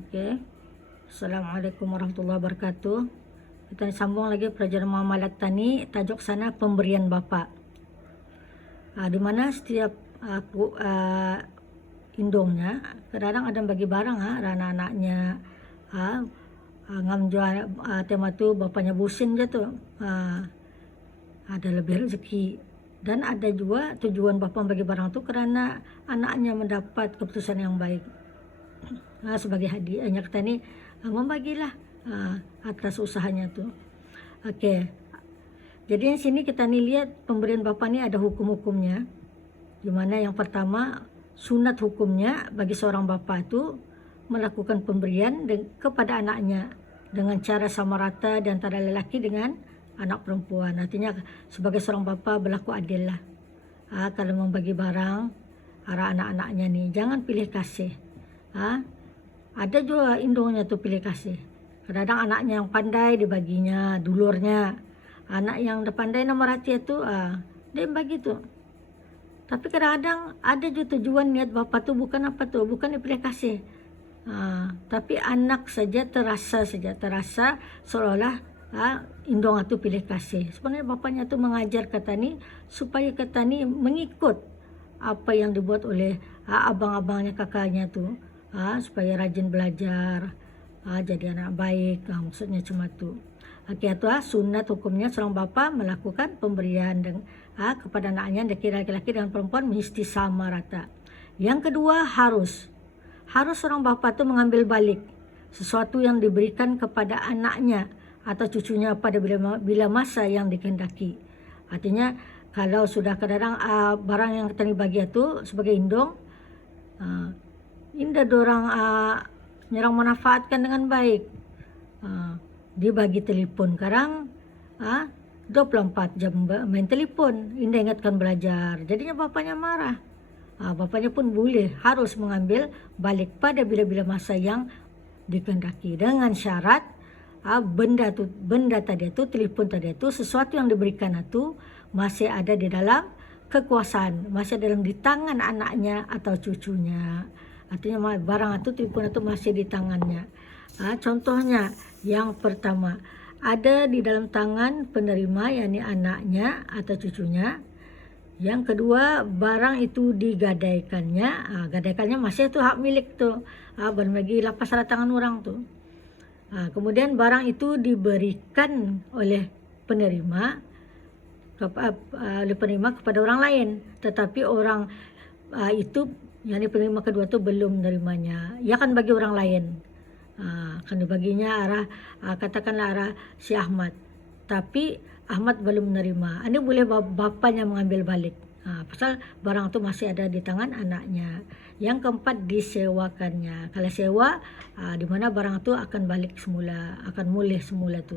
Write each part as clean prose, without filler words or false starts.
Oke. Assalamualaikum warahmatullahi wabarakatuh. Kita sambung lagi pelajaran muamalat tani, tajuk sana pemberian bapa. Di mana setiap aku indungnya kadang-kadang ada bagi barang anak-anaknya ngam jual tema tu bapaknya busin je tu. Ada lebih rezeki, dan ada juga tujuan bapa bagi barang tu kerana anaknya mendapat keputusan yang baik. Sebagai hadiahnya kita ni membagilah atas usahanya tu. Okey. Jadi di sini kita ni lihat pemberian bapa ni ada hukum-hukumnya. Di mana yang pertama, sunat hukumnya bagi seorang bapa tu melakukan pemberian kepada anaknya dengan cara sama rata di antara lelaki dengan anak perempuan. Artinya sebagai seorang bapa berlaku adil lah. Kalau membagi barang arah anak-anaknya ni jangan pilih kasih. Ada juga indungnya tu pilih kasih. Kadang-kadang anaknya yang pandai dibaginya, dulurnya. Anak yang pandai nomor hati tu dia bagi tu. Tapi kadang-kadang ada juga tujuan niat bapa tu bukan apa tu, bukan dia pilih kasih. Tapi anak saja terasa seolah-olah indung tu pilih kasih. Sebenarnya bapaknya tu mengajar kata ni supaya kata ni mengikut apa yang dibuat oleh abang-abangnya, kakaknya tu. Supaya rajin belajar, jadi anak baik, maksudnya cuma tu. Okey, itu sunat hukumnya seorang bapa melakukan pemberian kepada anaknya, laki-laki dan perempuan mesti sama rata. Yang kedua, harus seorang bapa tu mengambil balik sesuatu yang diberikan kepada anaknya atau cucunya pada bila masa yang dikehendaki. Artinya kalau sudah kadang-kadang barang yang kita bagi tu sebagai indung, indah dorang nyerang manfaatkan dengan baik. Dia bagi telefon sekarang 24 jam main telefon, indah ingatkan belajar. Jadinya bapaknya marah. Bapaknya pun harus mengambil balik pada bila-bila masa yang dikehendaki dengan syarat benda tadi tu, telefon tadi tu, sesuatu yang diberikan itu masih ada di dalam kekuasaan, masih dalam di tangan anaknya atau cucunya. Artinya barang itu, telefon itu masih di tangannya. Contohnya yang pertama, ada di dalam tangan penerima, yakni anaknya atau cucunya. Yang kedua, barang itu digadaikannya. Gadaikannya masih itu hak milik tu. Belum lagi lepas tanda tangan orang tu. Kemudian barang itu diberikan oleh penerima kepada orang lain, tetapi orang itu yang penerima kedua tu belum menerimanya. Ia akan bagi orang lain. Akan dibaginya katakanlah arah si Ahmad. Tapi Ahmad belum menerima. Ini boleh bapanya mengambil balik. Pasal barang tu masih ada di tangan anaknya. Yang keempat, disewakannya. Kalau sewa, di mana barang tu akan balik semula, akan mulih semula tu.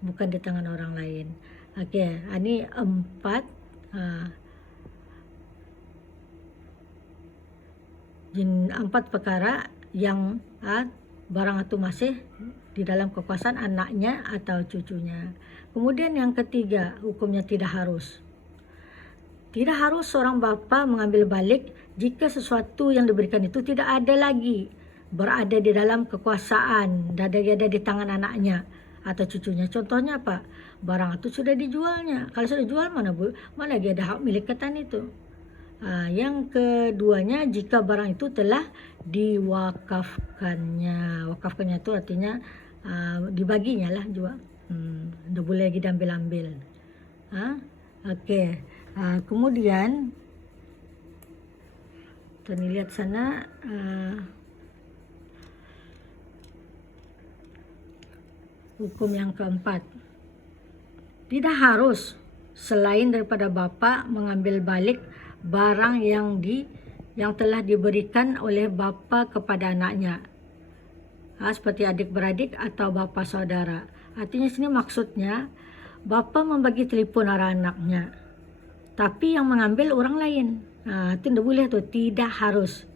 Bukan di tangan orang lain. Okey, ini 4 perkara yang barang itu masih di dalam kekuasaan anaknya atau cucunya. Kemudian yang ketiga, hukumnya tidak harus. Tidak harus seorang bapa mengambil balik jika sesuatu yang diberikan itu tidak ada lagi berada di dalam kekuasaan, ada di tangan anaknya atau cucunya. Contohnya apa? Barang itu sudah dijualnya. Kalau sudah dijual, mana lagi ada hak milik ketan itu. Yang keduanya, jika barang itu telah diwakafkannya. Wakafkannya itu artinya dibaginya lah juga. Tidak boleh lagi diambil-ambil. Okey. Kemudian kita lihat sana hukum yang keempat. Tidak harus selain daripada bapa mengambil balik barang yang telah diberikan oleh bapa kepada anaknya, seperti adik-beradik atau bapa saudara. Artinya sini maksudnya bapa membagi telefon arah anaknya, tapi yang mengambil orang lain. Itu tidak boleh tu, tidak harus.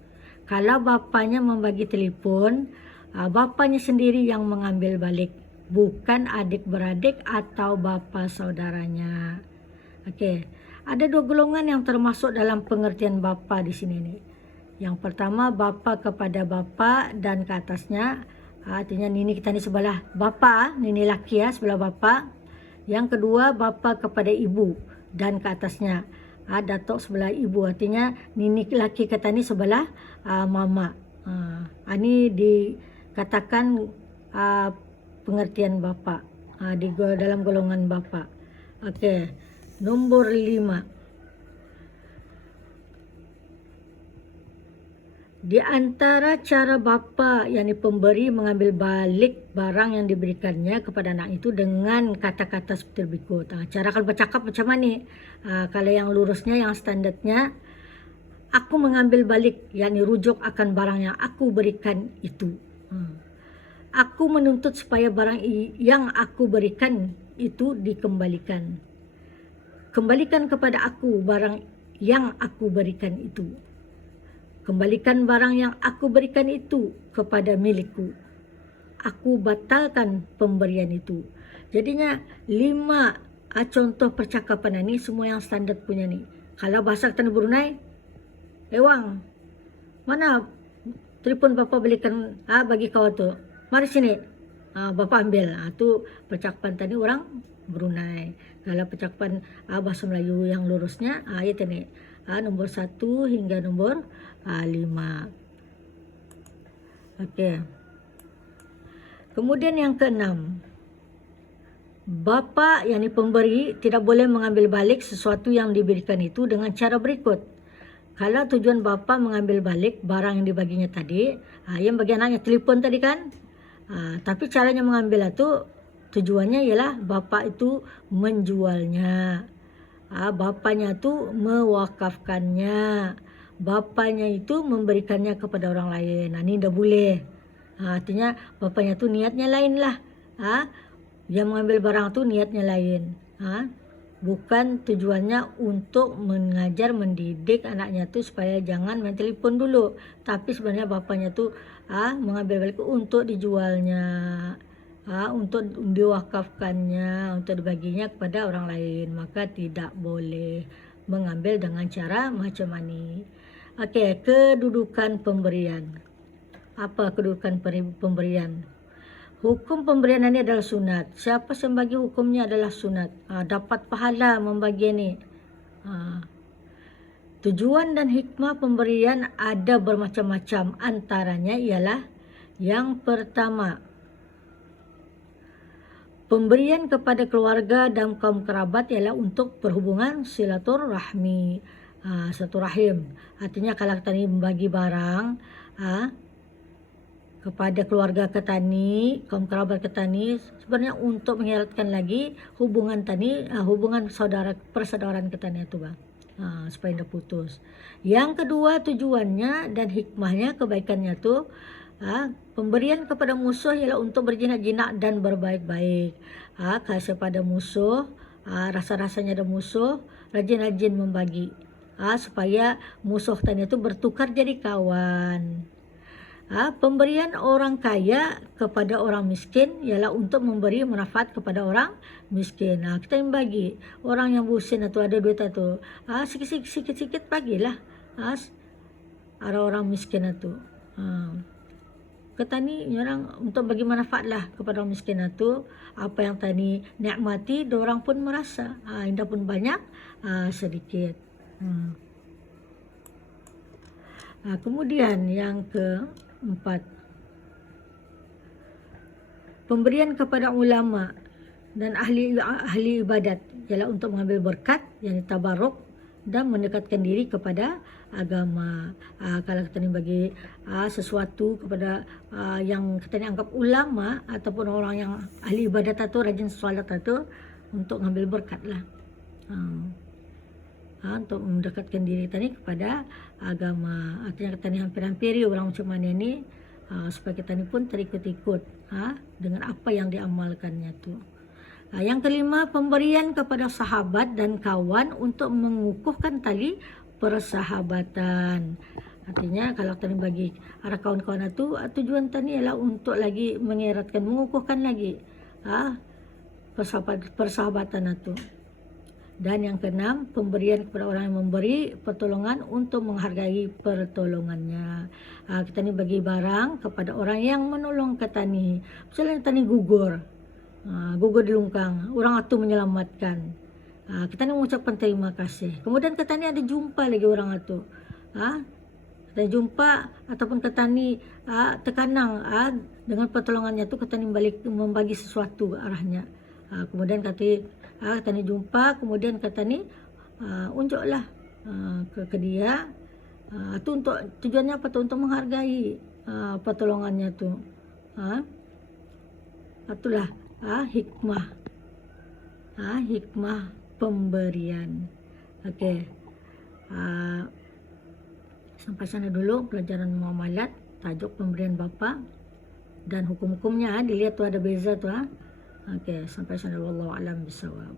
Kalau bapanya membagi telefon, bapanya sendiri yang mengambil balik, bukan adik-beradik atau bapa saudaranya. Okey. Ada 2 golongan yang termasuk dalam pengertian bapa di sini ni. Yang pertama bapa kepada bapa dan ke atasnya, artinya nini kita ni sebelah bapa, nini laki ya sebelah bapa. Yang kedua bapa kepada ibu dan ke atasnya, datuk sebelah ibu, artinya nini laki kita ni sebelah mama. Ini dikatakan pengertian bapa di dalam golongan bapa. Okey, nombor 5. Di antara cara bapa yakni pemberi mengambil balik barang yang diberikannya kepada anak itu dengan kata-kata seperti berikut. Cara kalau bercakap macam mana? Kalau yang lurusnya, yang standardnya, aku mengambil balik, yakni rujuk akan barang yang aku berikan itu. Aku menuntut supaya barang yang aku berikan itu dikembalikan. Kembalikan kepada aku barang yang aku berikan itu. Kembalikan barang yang aku berikan itu kepada milikku. Aku batalkan pemberian itu. Jadinya 5 contoh percakapan ini semua yang standard punya ni. Kalau bahasa kita Brunei, Wang, mana telefon bapa belikan bagi kau tu. Mari sini. Bapa ambil. Tu percakapan tadi orang Brunei. Kalau percakapan bahasa Melayu yang lurusnya, itu ni. Nombor 1 hingga nombor 5. Okey. Kemudian yang ke-6. Bapa yang pemberi tidak boleh mengambil balik sesuatu yang diberikan itu dengan cara berikut. Kalau tujuan bapa mengambil balik barang yang dibaginya tadi, yang bagi anaknya telefon tadi kan, tapi caranya mengambil itu tujuannya ialah bapa itu menjualnya. Bapanya tu mewakafkannya, bapanya itu memberikannya kepada orang lain. Ini dah boleh. Artinya bapanya tu niatnya lain lah. Yang mengambil barang tu niatnya lain. Bukan tujuannya untuk mengajar, mendidik anaknya tu supaya jangan main telefon dulu. Tapi sebenarnya bapanya tu mengambil balik untuk dijualnya. Untuk diwakafkannya, untuk dibaginya kepada orang lain, maka tidak boleh mengambil dengan cara macam ini. Okey, kedudukan pemberian. Apa kedudukan pemberian? Hukum pemberian ini adalah sunat. Siapa yang bagi hukumnya adalah sunat. Dapat pahala membagi ini. Tujuan dan hikmah pemberian ada bermacam-macam. Antaranya ialah yang pertama, pemberian kepada keluarga dan kaum kerabat ialah untuk perhubungan silaturahmi, silaturahim. Artinya kalau kita ni membagi barang kepada keluarga kita ni, kaum kerabat kita ni, sebenarnya untuk mengeratkan lagi hubungan tani, hubungan persaudaraan kita ni tu bang. Supaya tidak putus. Yang kedua tujuannya dan hikmahnya, kebaikannya tu, pemberian kepada musuh ialah untuk berjinak-jinak dan berbaik-baik. Kasih pada musuh, rasa-rasanya ada musuh, rajin-rajin membagi. Supaya musuh tadi itu bertukar jadi kawan. Pemberian orang kaya kepada orang miskin ialah untuk memberi manfaat kepada orang miskin. Kita yang bagi. Orang yang busin atau ada duit itu, sikit-sikit bagilah. Ada orang miskin itu. Kita ni orang untuk bagi manfaat lah kepada orang miskin itu. Apa yang tadi nikmati, diorang pun merasa. Indah pun banyak, sedikit. Kemudian yang ke-4, pemberian kepada ulama dan ahli ibadat ialah untuk mengambil berkat, yang tabaruk, dan mendekatkan diri kepada agama. Kalau kita ni bagi sesuatu kepada yang kita ni anggap ulama ataupun orang yang ahli ibadat atau rajin solat itu, untuk mengambil berkat lah. Untuk mendekatkan diri kita ni kepada agama. Artinya kita ni hampir-hampiri orang macam mana ni, supaya kita ni pun terikut-ikut dengan apa yang diamalkannya tu. Yang kelima, pemberian kepada sahabat dan kawan untuk mengukuhkan tali persahabatan. Artinya kalau kita ni bagi arah kawan-kawan itu, tujuan tadi ialah untuk lagi mengeratkan, mengukuhkan lagi persahabatan itu. Dan yang keenam, pemberian kepada orang yang memberi pertolongan untuk menghargai pertolongannya. Kita ni bagi barang kepada orang yang menolong kita ni. Misalnya kita ni gugur di longkang, orang itu menyelamatkan. Kita ni mengucapkan terima kasih. Kemudian kita ni ada jumpa lagi orang itu. Kita jumpa ataupun kita ni terkanang dengan pertolongannya tu, kita ni balik membagi sesuatu arahnya. Kemudian kita ni jumpa, kemudian kata ni unjuklah ke dia. Tu untuk tujuannya apa tu? Untuk menghargai pertolongannya tu. Itulah hikmah pemberian. Okey. Sampai sana dulu pelajaran muamalat, tajuk pemberian bapa dan hukum-hukumnya. Dilihat tu ada beza tu. Okey, sampai sana, wallahu alam bisawab.